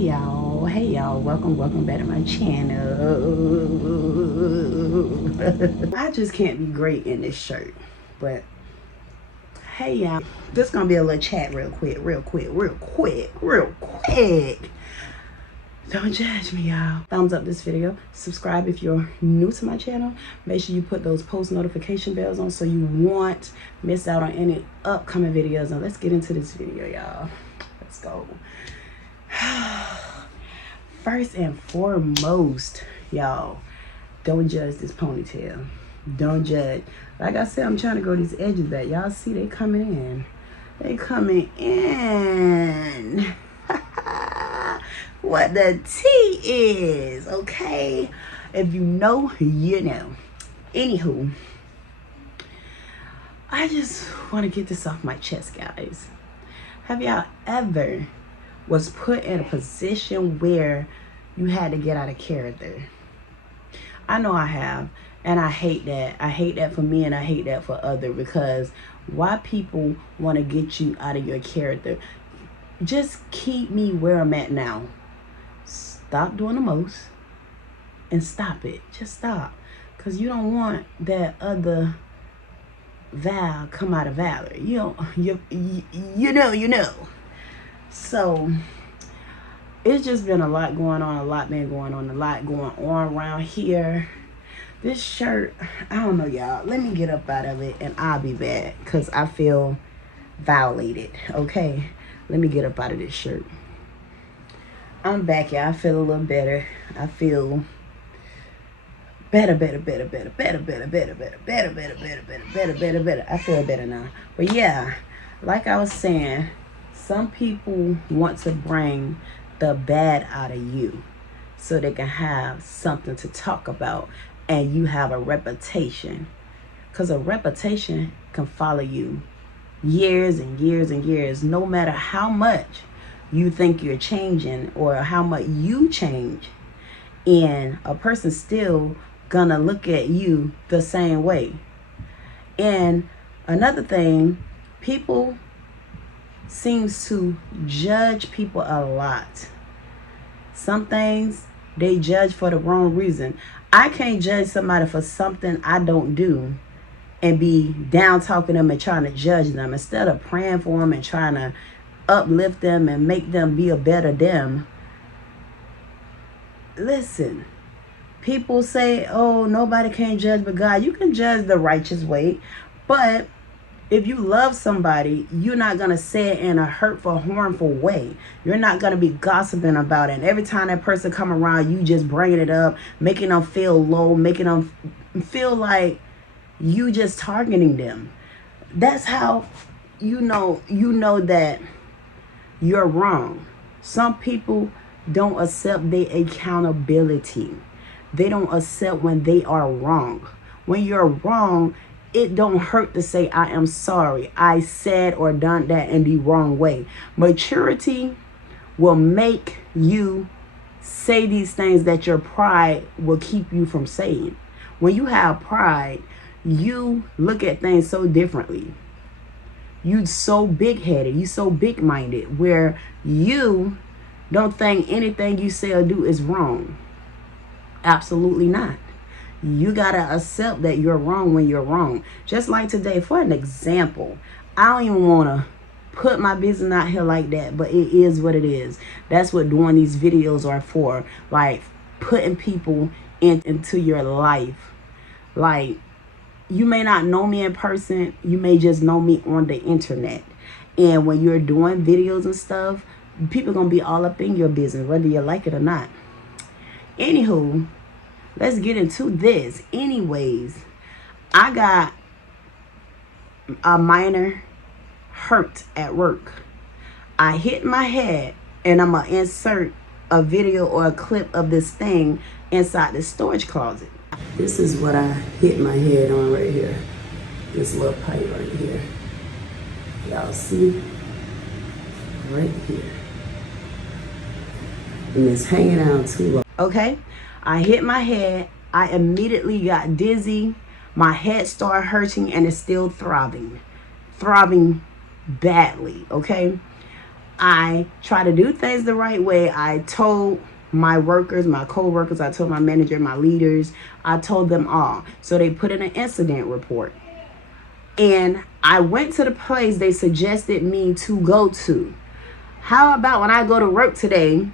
Hey y'all, welcome back to my channel. I just can't be great in this shirt, but hey y'all, this gonna be a little chat real quick. Don't judge me, y'all. Thumbs up this video, subscribe if you're new to my channel. Make sure you put those post notification bells on so you won't miss out on any upcoming videos. Now let's get into this video, y'all. Let's go. First and foremost, y'all, don't judge this ponytail. Don't judge. Like I said, I'm trying to grow these edges back. Y'all see they coming in. They coming in. What the tea is, okay? If you know, you know. Anywho, I just want to get this off my chest, guys. Have y'all ever was put in a position where you had to get out of character? I know I have, and I hate that. I hate that for me, and I hate that for others, because why people want to get you out of your character? Just keep me where I'm at now. Stop doing the most and stop it. Just stop, because you don't want that other Val come out of Valor. You know. So it's just been a lot going on, a lot going on around here. This shirt, I don't know, y'all. Let me get up out of it and I'll be back, because I feel violated. Okay, let me get up out of this shirt. I'm back, y'all. I feel a little better. I feel better. I feel better now. But yeah, like I was saying, some people want to bring the bad out of you so they can have something to talk about, and you have a reputation. Because a reputation can follow you years and years, no matter how much you think you're changing or how much you change, and a person still gonna look at you the same way. And another thing, people seems to judge people a lot. Some things they judge for the wrong reason. I can't judge somebody for something I don't do and be down talking them and trying to judge them, instead of praying for them and trying to uplift them and make them be a better them. Listen, people say, oh, nobody can judge but God. You can judge the righteous way, but if you love somebody, you're not going to say it in a hurtful, harmful way. You're not going to be gossiping about it. And every time that person come around, you just bringing it up, making them feel low, making them feel like you just targeting them. That's how you know that you're wrong. Some people don't accept their accountability. They don't accept when they are wrong. When you're wrong, it don't hurt to say, I am sorry. I said or done that in the wrong way. Maturity will make you say these things that your pride will keep you from saying. When you have pride, you look at things so differently. You so big-headed, you so big-minded, where you don't think anything you say or do is wrong. Absolutely not. You gotta accept that you're wrong when you're wrong. Just like today, for an example, I don't even wanna put my business out here like that, but it is what it is. That's what doing these videos are for. Like, putting people into your life. Like, you may not know me in person, you may just know me on the internet. And when you're doing videos and stuff, people gonna be all up in your business, whether you like it or not. Anywho, let's get into this. Anyways, I got a minor hurt at work. I hit my head, and I'm gonna insert a video or a clip of this thing inside the storage closet. This is what I hit my head on right here. This little pipe right here. Y'all see? Right here. And it's hanging out too low. Okay? I hit my head. I immediately got dizzy. My head started hurting, and it's still throbbing. Throbbing badly, okay? I try to do things the right way. I told my workers, my co-workers, I told my manager, my leaders, I told them all. So they put in an incident report. And I went to the place they suggested me to go to. How about when I go to work today,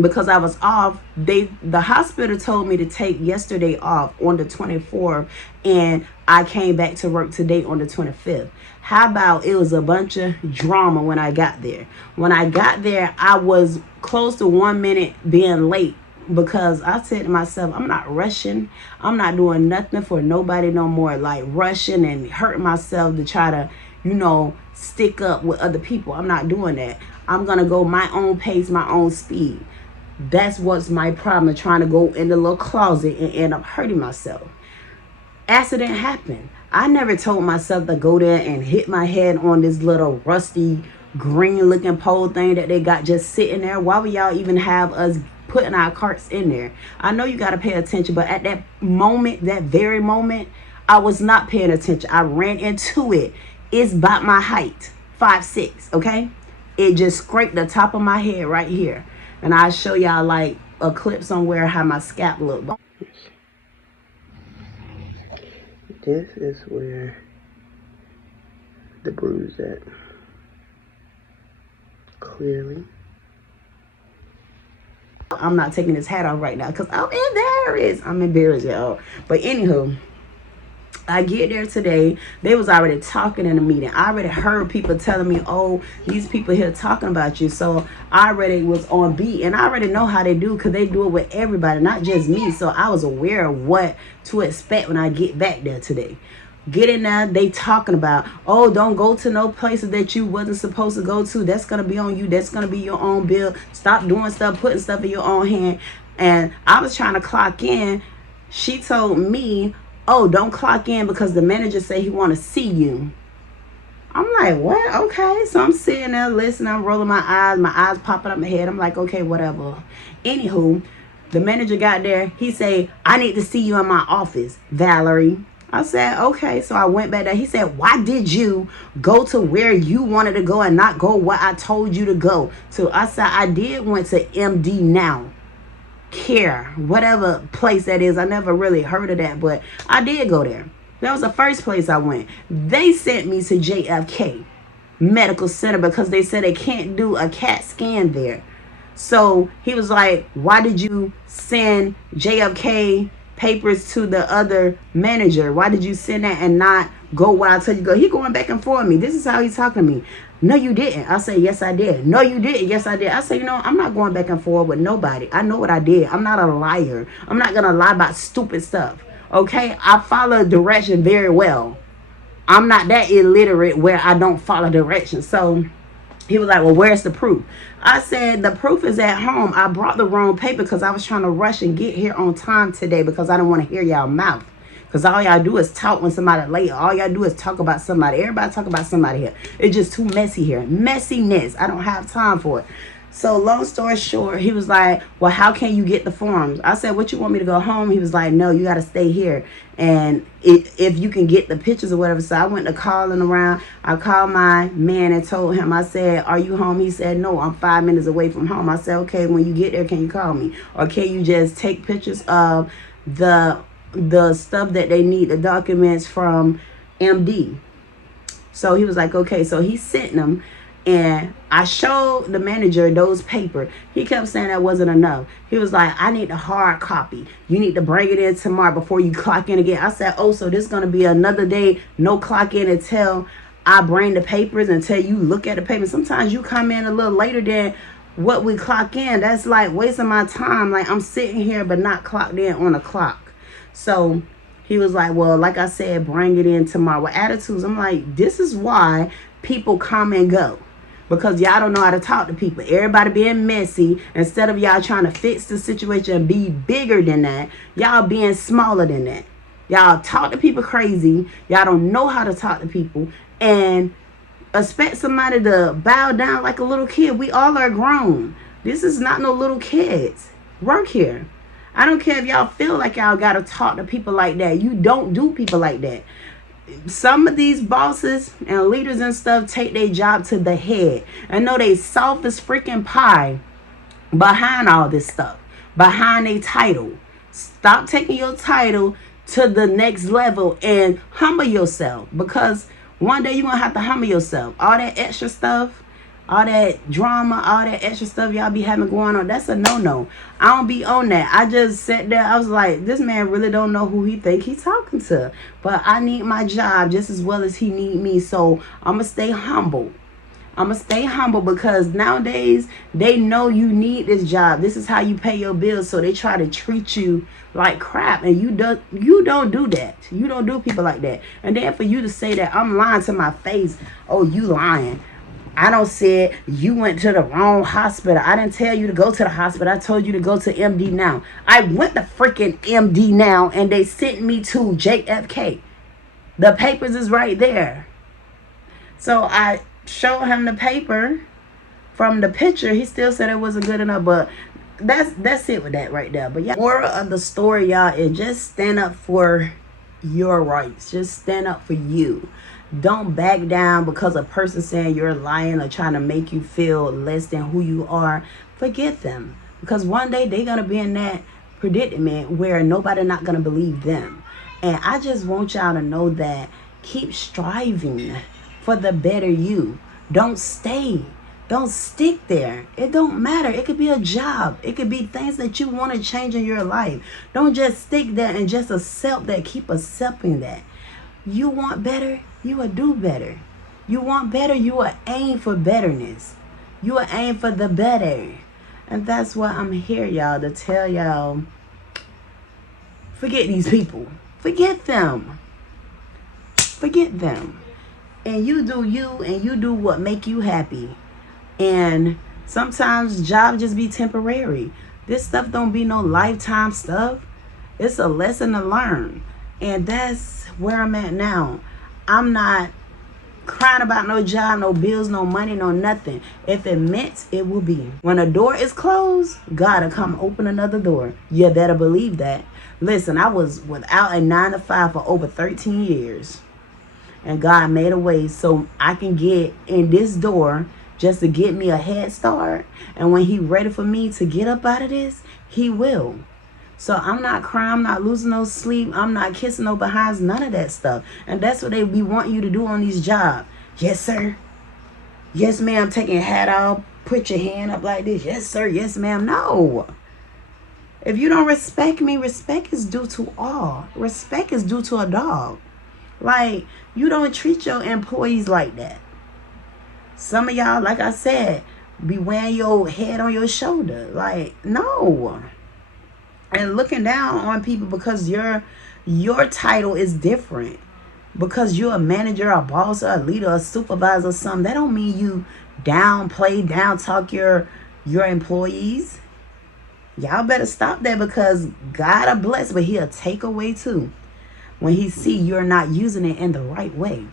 because I was off, the hospital told me to take yesterday off on the 24th, and I came back to work today on the 25th. How about it was a bunch of drama when I got there. When I got there, I was close to 1 minute being late, because I said to myself, I'm not rushing. I'm not doing nothing for nobody no more, like rushing and hurting myself to try to, stick up with other people. I'm not doing that. I'm going to go my own pace, my own speed. That's what's my problem, trying to go in the little closet and end up hurting myself. Accident happened. I never told myself to go there and hit my head on this little rusty green looking pole thing that they got just sitting there. Why would y'all even have us putting our carts in there? I know you got to pay attention, but at that moment, that very moment, I was not paying attention. I ran into it. It's about my height, 5'6", okay? It just scraped the top of my head right here. And I'll show y'all like a clip somewhere how my scalp looked. This is where the bruise at. Clearly. I'm not taking this hat off right now because I'm embarrassed, y'all. But anywho, I get there today. They was already talking in the meeting. I already heard people telling me, oh, these people here talking about you. So I already was on beat, and I already know how they do, because they do it with everybody, not just me. So I was aware of what to expect when I get back there today. Get in there, they talking about, oh, don't go to no places that you wasn't supposed to go to. That's going to be on you. That's going to be your own bill. Stop doing stuff, putting stuff in your own hand. And I was trying to clock in. She told me, oh, don't clock in because the manager said he want to see you. I'm like, what? Okay. So I'm sitting there listening. I'm rolling my eyes popping up my head. I'm like, okay, whatever. Anywho, the manager got there. He said, I need to see you in my office, Valerie. I said, okay. So I went back there. He said, why did you go to where you wanted to go and not go where I told you to go? So I said, I did went to MD Now. Care, whatever place that is. I never really heard of that, but I did go there. That was the first place I went. They sent me to JFK Medical Center because they said they can't do a CAT scan there. So he was like, why did you send JFK papers to the other manager? Why did you send that and not go where I told you to go? He going back and forth with me. This is how he's talking to me. No, you didn't. I say, yes, I did. No, you didn't. Yes, I did. I say, I'm not going back and forth with nobody. I know what I did. I'm not a liar. I'm not going to lie about stupid stuff. Okay? I follow direction very well. I'm not that illiterate where I don't follow directions. So he was like, well, where's the proof? I said, the proof is at home. I brought the wrong paper because I was trying to rush and get here on time today because I don't want to hear y'all mouth. Because all y'all do is talk when somebody late. All y'all do is talk about somebody. Everybody talk about somebody here. It's just too messy here. Messiness. I don't have time for it. So long story short, he was like, well, how can you get the forms? I said, what, you want me to go home? He was like, no, you got to stay here. And if you can get the pictures or whatever. So I went to calling around. I called my man and told him, I said, are you home? He said, no, I'm 5 minutes away from home. I said, okay, when you get there, can you call me? Or can you just take pictures of the stuff that they need, the documents from MD? So he was like, okay. So he sent them, and I showed the manager those papers. He kept saying that wasn't enough. He was like, I need the hard copy. You need to bring it in tomorrow before you clock in again. I said, oh, so this is going to be another day, no clock in until I bring the papers, until you look at the papers. Sometimes you come in a little later than what we clock in. That's like wasting my time. Like, I'm sitting here but not clocked in on the clock. So he was like, well, like I said, bring it in tomorrow. With attitudes, I'm like, this is why people come and go. Because y'all don't know how to talk to people. Everybody being messy. Instead of y'all trying to fix the situation and be bigger than that, y'all being smaller than that. Y'all talk to people crazy. Y'all don't know how to talk to people. And expect somebody to bow down like a little kid. We all are grown. This is not no little kids. Work here. I don't care if y'all feel like y'all gotta talk to people like that. You don't do people like that. some of these bosses and leaders and stuff take their job to the head and know they soft as freaking pie behind all this stuff, behind a title. Stop taking your title to the next level and humble yourself, because one day you're gonna have to humble yourself. All that extra stuff, all that drama, all that extra stuff y'all be having going on, that's a no-no. I don't be on that. I just sat there, I was like, this man really don't know who he think he's talking to. But I need my job just as well as he need me, so I'm gonna stay humble. I'm going to stay humble, because nowadays they know you need this job. This is how you pay your bills. So they try to treat you like crap. And you don't do that. You don't do people like that. And then for you to say that I'm lying to my face. Oh, you lying. I don't say it. You went to the wrong hospital. I didn't tell you to go to the hospital. I told you to go to MD Now. I went to freaking MD Now and they sent me to JFK. The papers is right there. So I showed him the paper from the picture. He still said it wasn't good enough, but that's it with that right there. But yeah, moral of the story, y'all, is just stand up for your rights. Just stand up for you. Don't back down because a person saying you're lying or trying to make you feel less than who you are. Forget them, because one day they're gonna be in that predicament where nobody not gonna believe them. And I just want y'all to know that keep striving for the better you. Don't stay. Don't stick there. It don't matter. It could be a job. It could be things that you want to change in your life. Don't just stick there and just accept that. Keep accepting that. You want better, you will do better. You want better, you will aim for betterness. You will aim for the better. And that's why I'm here, y'all, to tell y'all, forget these people. Forget them. Forget them. And you do you, and you do what make you happy. And sometimes jobs just be temporary. This stuff don't be no lifetime stuff. It's a lesson to learn. And that's where I'm at now. I'm not crying about no job, no bills, no money, no nothing. If it meant, it will be. When a door is closed, God will come open another door. You better believe that. Listen, I was without a 9-to-5 for over 13 years. And God made a way so I can get in this door just to get me a head start. And when He ready for me to get up out of this, He will. So I'm not crying. I'm not losing no sleep. I'm not kissing no behinds. None of that stuff. And that's what they be wanting you to do on these jobs. Yes, sir. Yes, ma'am. Taking your hat off. Put your hand up like this. Yes, sir. Yes, ma'am. No. If you don't respect me, respect is due to all. Respect is due to a dog. Like, you don't treat your employees like that. Some of y'all, like I said, be wearing your head on your shoulder. Like, no. And looking down on people because your title is different. Because you're a manager, a boss, a leader, a supervisor, or something. That don't mean you downplay, down-talk your employees. Y'all better stop that, because God will bless, but He'll take away too when He see you're not using it in the right way.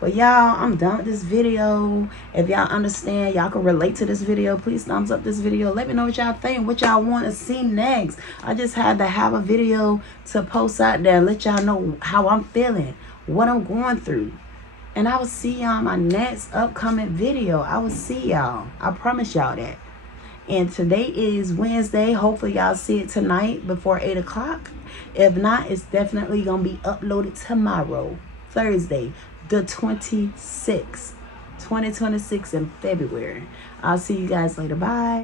But y'all, I'm done with this video. If y'all understand, y'all can relate to this video, please thumbs up this video. Let me know what y'all think, what y'all want to see next. I just had to have a video to post out there and let y'all know how I'm feeling, what I'm going through. And I will see y'all in my next upcoming video. I will see y'all. I promise y'all that. And today is Wednesday. Hopefully y'all see it tonight before 8 o'clock. If not, it's definitely going to be uploaded tomorrow, Thursday, the 26th, 2026 in February. I'll see you guys later. Bye.